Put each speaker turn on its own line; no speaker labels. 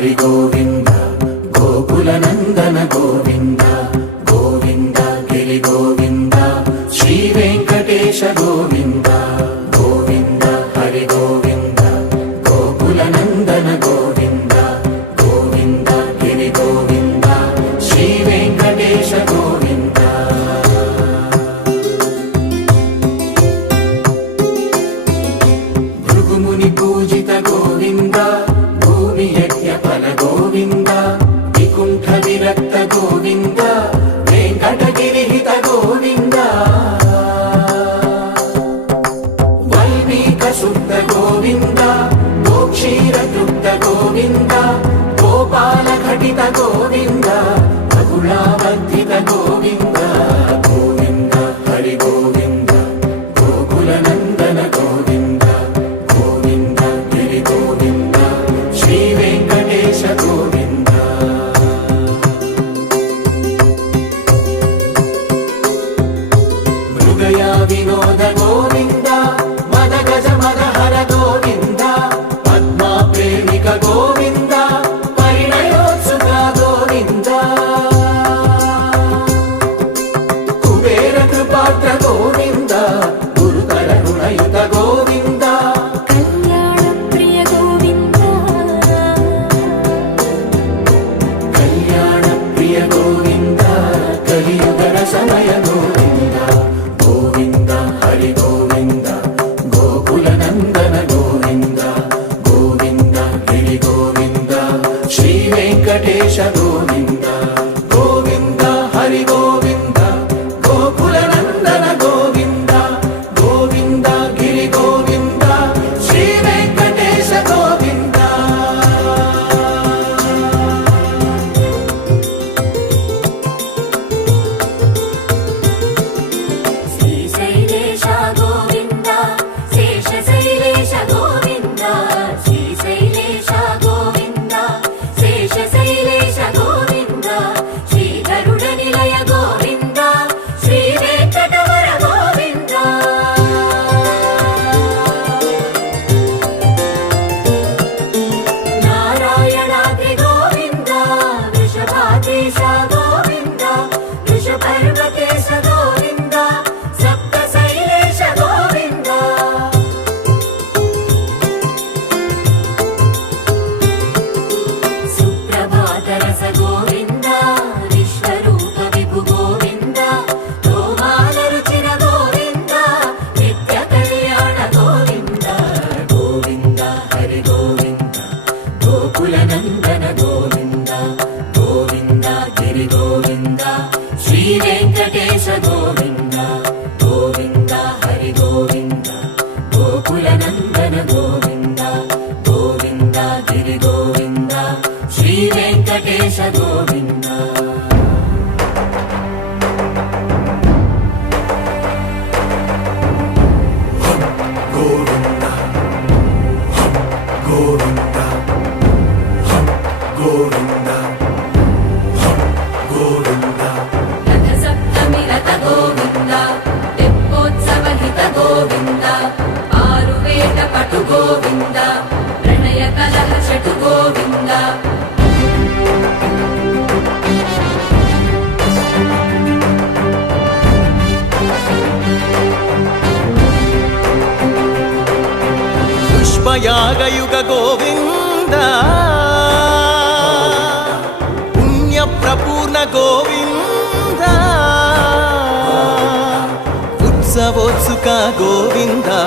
హరి గోవింద గోకుల నందన గోవింద గోవింద గిరి గోవింద శ్రీ వెంకటేశ గోవింద. వైకుంఠ విరక్త గోవింద వెంకటగిరిహిత గోవింద. వైమీక శుద్ధ గోవింద గోక్షీర తృప్త గోవింద గోపాల ఘటిత గోవింద రఘురామ గోద గోవింద మద గజ మద హర గోవింద పద్మా ప్రేమిక గోవింద పరిణయోత్సుక గోవింద కుబేర గోవింద
deixa dominar.
శివయాగయుగ గోవింద. పుణ్య ప్రపూర్ణ గోవింద. ఉత్సవోత్సుక గోవిందా.